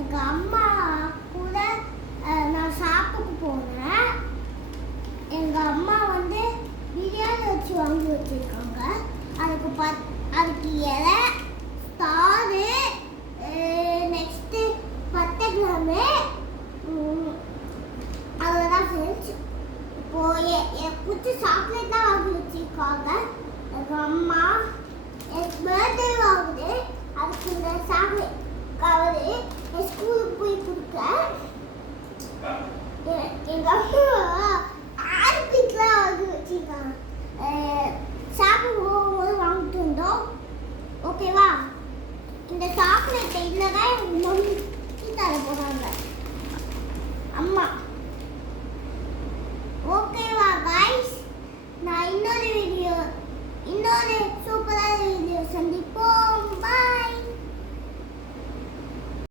எங்கள் அம்மா கூட நான் சாப்பிட்டு போனேன். எங்கள் அம்மா வந்து பிரியாணி வச்சு வாங்கி வச்சுருக்காங்க. அதுக்கு இலை, ஸ்டாரு, நெக்ஸ்ட்டு 10 கிராமு, அவ்வளோதான் ஃப்ரெண்ட்ஸ். இப்போது எனக்கு பிடிச்ச சாக்லேட் தான் வாங்கி வச்சுருக்காங்க எங்கள் அம்மா. எனக்கு பர்த்டே ஆகுது, அதுக்கு இந்த சாக்லேட் கவரு என் ஸ்கூலுக்கு போய் கொடுக்க எங்கள் அம்மா ஆர்பிக்லாம் வாங்கி வச்சுருக்காங்க. சாப்பிட போகும்போது வாங்கிட்டு வந்தோம். ஓகேவா? இந்த சாக்லேட் இதில் தான் எனக்கு மம்மி தர போகிறாங்க அம்மா.